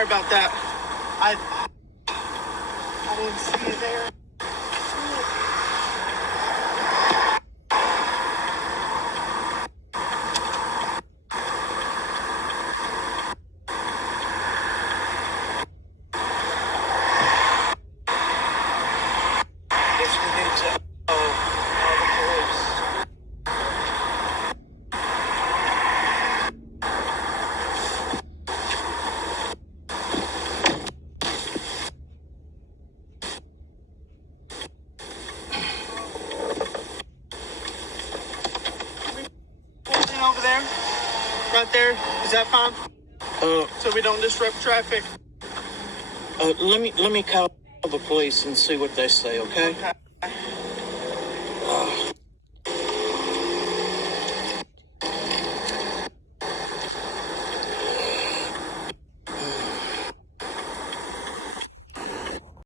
sorry about that. I didn't see you there. Guess we need to call the police. Over there, right there. Is that fine? So we don't disrupt traffic. Let me call the police and see what they say, okay? Okay.